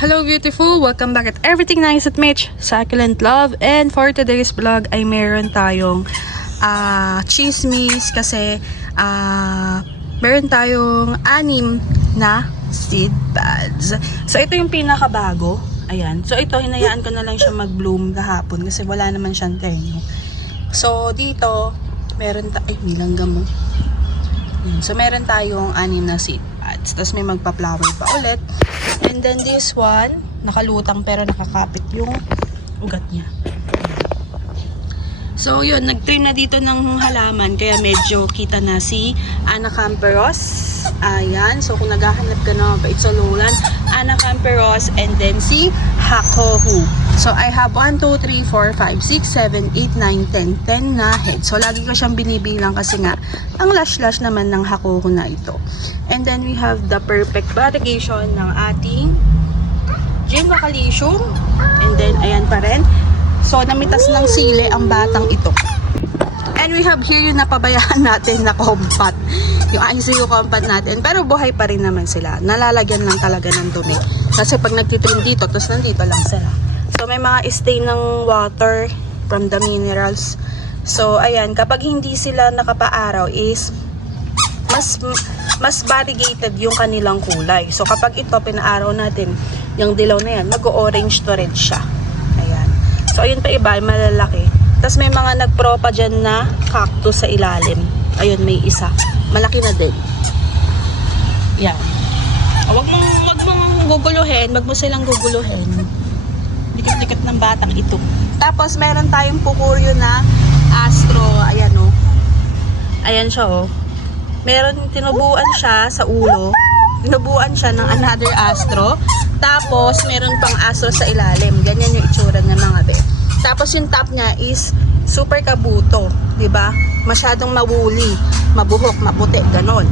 Hello beautiful! Welcome back at Everything Nice at Mitch, Succulent Love. And for today's vlog ay meron tayong chismis kasi meron tayong 6 na seed pads. So ito yung pinakabago. Ayan. So ito, hinayaan ko na lang siya mag-bloom kahapon kasi wala naman siyang tenyo. So dito, meron may langgam mo. So meron tayong 6 na seed pads. Tapos may magpa-flower pa ulit. And then this one, nakalutang pero nakakapit yung ugat niya. So yun, nag-trim na dito ng halaman kaya medyo kita na si Anacamperos. Ayan, so kung naghahanap ka na paitsululan, Anacamperos, and then si Hakohu. So I have 1, 2, 3, 4, 5, 6, 7, 8, 9, 10, 10 na head. So lagi ko siyang binibilang kasi nga ang lash-lash naman ng Hakohu na ito. And then we have the perfect variegation ng ating Gymnocalcium. And then ayan pa rin. So namitas ng sili ang batang ito. And we have here yung napabayaan natin na compat. Yung ICU compat natin. Pero buhay pa rin naman sila. Nalalagyan lang talaga ng dumi. Kasi pag nagtitrim dito, tapos nandito lang sila. So may mga stain ng water from the minerals. So ayan, kapag hindi sila nakapaaraw is mas variegated yung kanilang kulay. So kapag ito pinaaraw natin, yung dilaw na yan, mag-orange to red siya. Ayan. So ayun pa iba, malalaki. Tapos may mga nagpropa dyan na cactus sa ilalim. Ayun, may isa. Malaki na din. Yan. Wag mong guguluhin. Wag mo silang guguluhin. Dikit-dikit ng batang ito. Tapos meron tayong pukuryo na astro. Ayan o. Ayan siya o. Meron, tinubuan siya sa ulo. Tinubuan siya ng another astro. Tapos meron pang astro sa ilalim. Ganyan yung itsura ng mga be. Tapos yung top niya is super kabuto, 'di ba? Masyadong mawuli, mabuhok, maputi, ganon.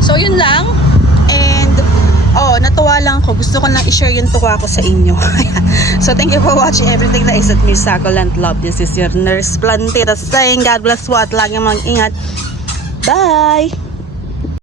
So yun lang. And natuwa lang ko. Gusto ko lang i-share yung tuwa ko sa inyo. So thank you for watching Everything That Is at Miss Succulent Love. This is your nurse Plantita saying God bless what. Lagi mang ingat. Bye!